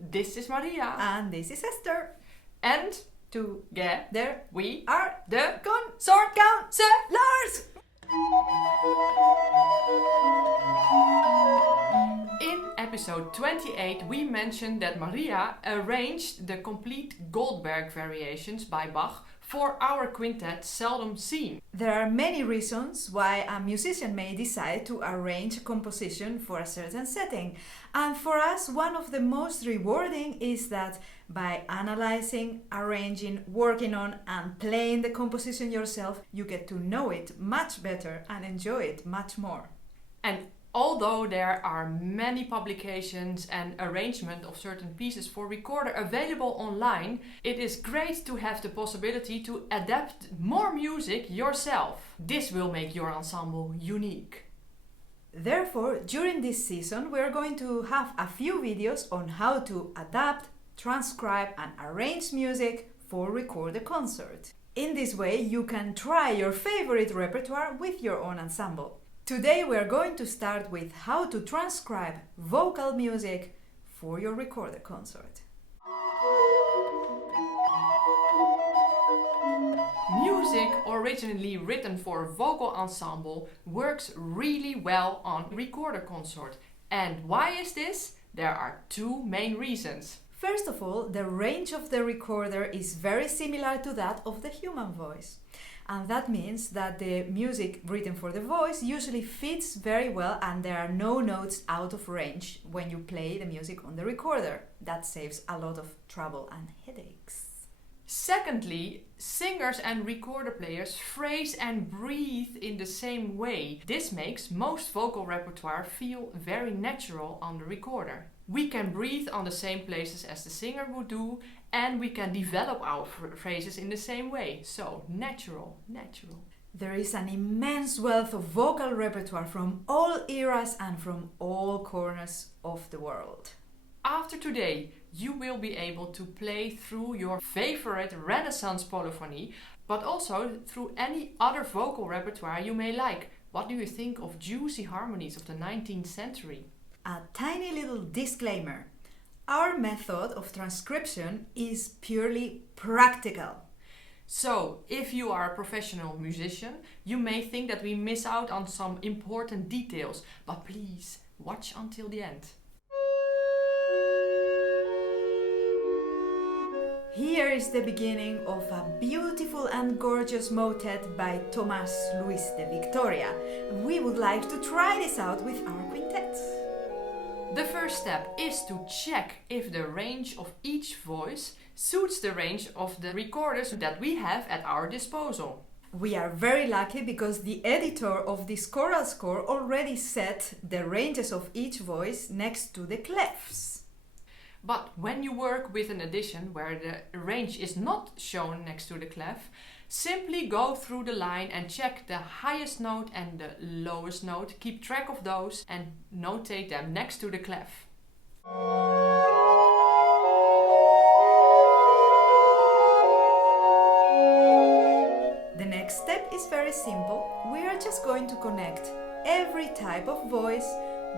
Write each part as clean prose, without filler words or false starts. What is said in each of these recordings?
This is Maria. And this is Esther. And together we are the Consort Counsellors! In episode 28 we mentioned that Maria arranged the complete Goldberg variations by Bach for our quintet seldom seen. There are many reasons why a musician may decide to arrange a composition for a certain setting. And for us, one of the most rewarding is that by analyzing, arranging, working on and playing the composition yourself, you get to know it much better and enjoy it much more. And although there are many publications and arrangement of certain pieces for recorder available online, it is great to have the possibility to adapt more music yourself. This will make your ensemble unique. Therefore, during this season, we are going to have a few videos on how to adapt, transcribe and arrange music for recorder concert. In this way, you can try your favorite repertoire with your own ensemble. Today we are going to start with how to transcribe vocal music for your recorder concert. Music originally written for vocal ensemble works really well on recorder consort. And why is this? There are two main reasons. First of all, the range of the recorder is very similar to that of the human voice. And that means that the music written for the voice usually fits very well and there are no notes out of range when you play the music on the recorder. That saves a lot of trouble and headaches. Secondly, singers and recorder players phrase and breathe in the same way. This makes most vocal repertoire feel very natural on the recorder. We can breathe on the same places as the singer would do, and we can develop our phrases in the same way. So, natural. There is an immense wealth of vocal repertoire from all eras and from all corners of the world. After today, you will be able to play through your favorite Renaissance polyphony, but also through any other vocal repertoire you may like. What do you think of juicy harmonies of the 19th century? A tiny little disclaimer. Our method of transcription is purely practical. So, if you are a professional musician, you may think that we miss out on some important details, but please watch until the end. Here is the beginning of a beautiful and gorgeous motet by Tomas Luis de Victoria. We would like to try this out with our quintet. The first step is to check if the range of each voice suits the range of the recorders that we have at our disposal. We are very lucky because the editor of this choral score already set the ranges of each voice next to the clefs. But when you work with an edition where the range is not shown next to the clef, simply go through the line and check the highest note and the lowest note, keep track of those and notate them next to the clef. The next step is very simple. We are just going to connect every type of voice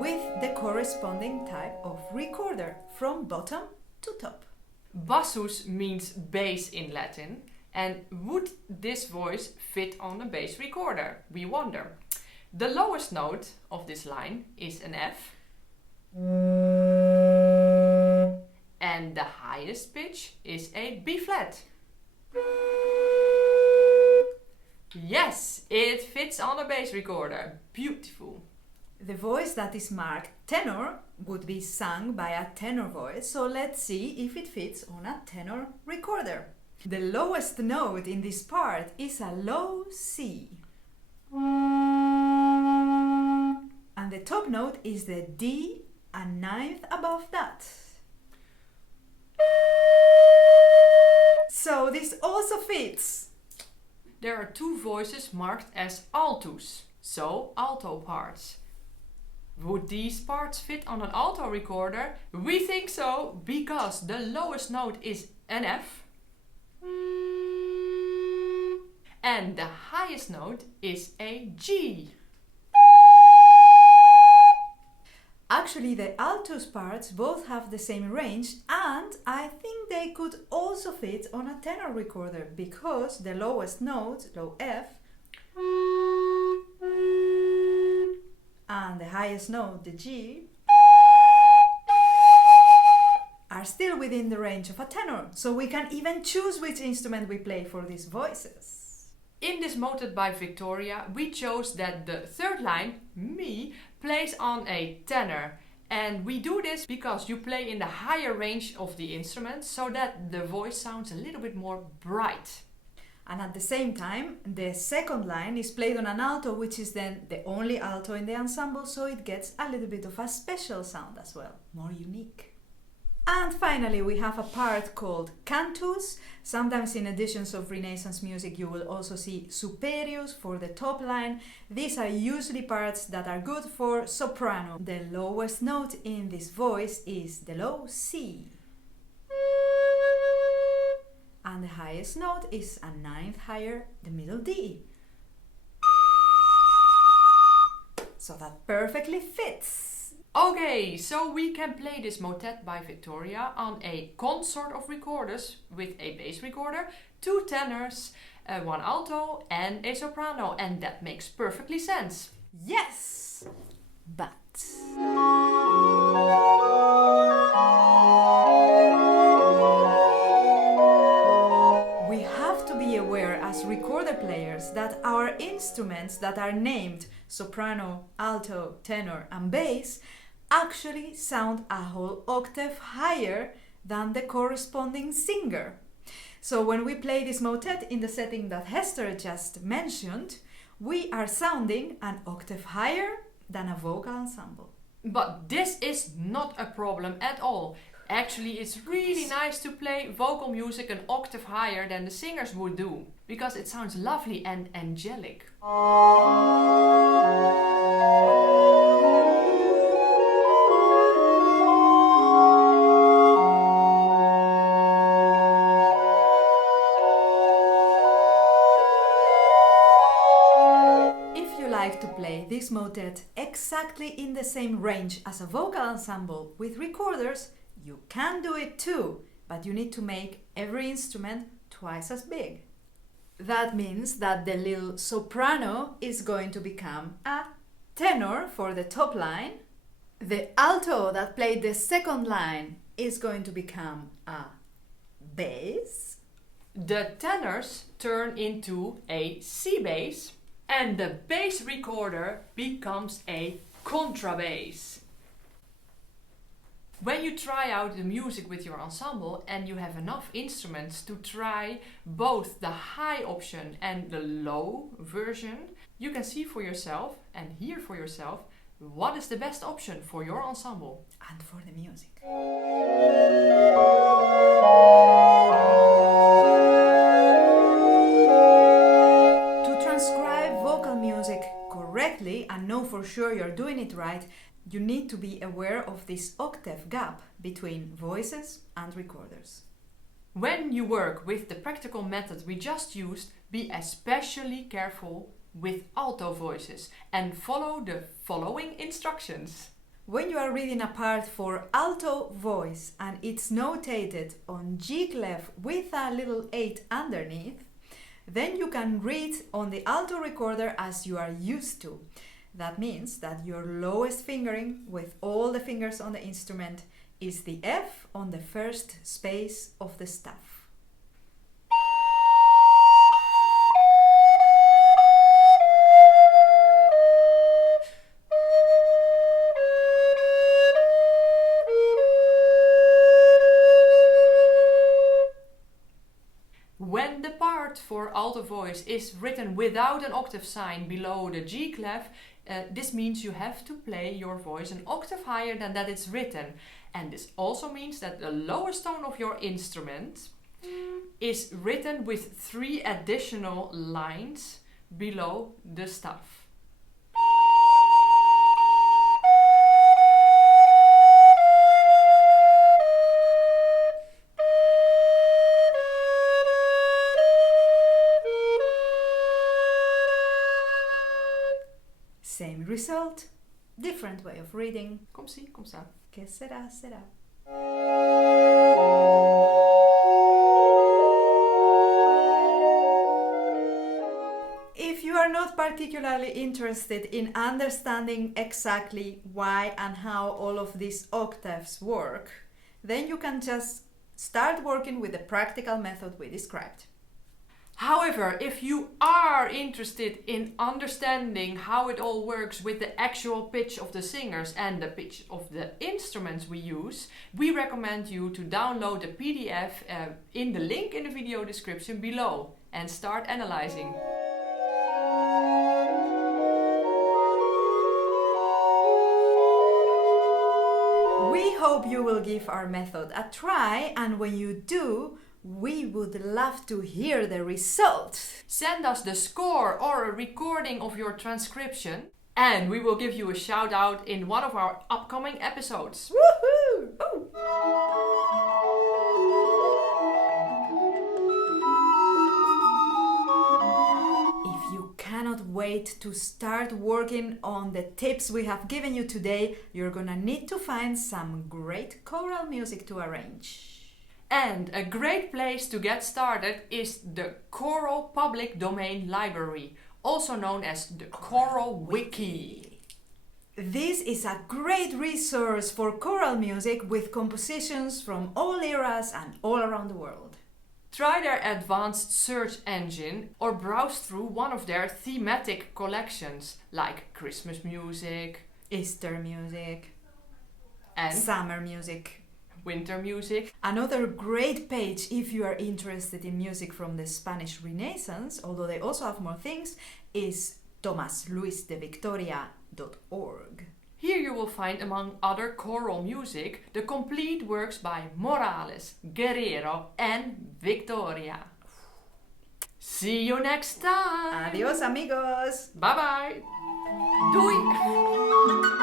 with the corresponding type of recorder from bottom to top. Bassus means bass in Latin. And would this voice fit on a bass recorder? We wonder. The lowest note of this line is an F. And the highest pitch is a B flat. Yes, it fits on a bass recorder. Beautiful. The voice that is marked tenor would be sung by a tenor voice, so let's see if it fits on a tenor recorder. The lowest note in this part is a low C. And the top note is the D, a ninth above that. So this also fits. There are two voices marked as altus, so alto parts. Would these parts fit on an alto recorder? We think so, because the lowest note is an F. And the highest note is a G. Actually, the alto's parts both have the same range, and I think they could also fit on a tenor recorder because the lowest note, low F, and the highest note, the G, are still within the range of a tenor, so we can even choose which instrument we play for these voices. In this motet by Victoria, we chose that the third line, me, plays on a tenor. And we do this because you play in the higher range of the instrument so that the voice sounds a little bit more bright. And at the same time, the second line is played on an alto, which is then the only alto in the ensemble, so it gets a little bit of a special sound as well, more unique. And finally, we have a part called cantus. Sometimes in editions of Renaissance music, you will also see superius for the top line. These are usually parts that are good for soprano. The lowest note in this voice is the low C. And the highest note is a ninth higher, the middle D. So that perfectly fits. Okay, so we can play this motet by Victoria on a consort of recorders with a bass recorder, 2 tenors, 1 alto and a soprano, and that makes perfectly sense. Yes! But we have to be aware as recorder players that our instruments that are named soprano, alto, tenor and bass actually sound a whole octave higher than the corresponding singer. So when we play this motet in the setting that Hester just mentioned, we are sounding an octave higher than a vocal ensemble. But this is not a problem at all. Actually, it's really nice to play vocal music an octave higher than the singers would do, because it sounds lovely and angelic. To play this motet exactly in the same range as a vocal ensemble with recorders, you can do it too, but you need to make every instrument twice as big. That means that the little soprano is going to become a tenor for the top line. The alto that played the second line is going to become a bass. The tenors turn into a C bass. And the bass recorder becomes a contrabass. When you try out the music with your ensemble and you have enough instruments to try both the high option and the low version, you can see for yourself and hear for yourself what is the best option for your ensemble. And for the music. Correctly and know for sure you're doing it right, you need to be aware of this octave gap between voices and recorders. When you work with the practical method we just used, be especially careful with alto voices and follow the following instructions. When you are reading a part for alto voice and it's notated on G clef with a little 8 underneath, then you can read on the alto recorder as you are used to. That means that your lowest fingering with all the fingers on the instrument is the F on the first space of the staff. When the part for alto voice is written without an octave sign below the G clef, this means you have to play your voice an octave higher than that it's written. And this also means that the lowest tone of your instrument is written with 3 additional lines below the staff. Same result, different way of reading. Kom zie, kom sta. Que será, será. If you are not particularly interested in understanding exactly why and how all of these octaves work, then you can just start working with the practical method we described. However, if you are interested in understanding how it all works with the actual pitch of the singers and the pitch of the instruments we use, we recommend you to download the PDF in the link in the video description below and start analyzing. We hope you will give our method a try, and when you do, we would love to hear the result. Send us the score or a recording of your transcription, and we will give you a shout out in one of our upcoming episodes. Woohoo! Oh. If you cannot wait to start working on the tips we have given you today, you're gonna need to find some great choral music to arrange. And a great place to get started is the Choral Public Domain Library, also known as the Choral Wiki. This is a great resource for choral music with compositions from all eras and all around the world. Try their advanced search engine or browse through one of their thematic collections like Christmas music, Easter music, and summer music, winter music. Another great page if you are interested in music from the Spanish Renaissance, although they also have more things, is tomasluisdevictoria.org. Here you will find, among other choral music, the complete works by Morales, Guerrero and Victoria. See you next time! Adios amigos! Bye bye! Doei!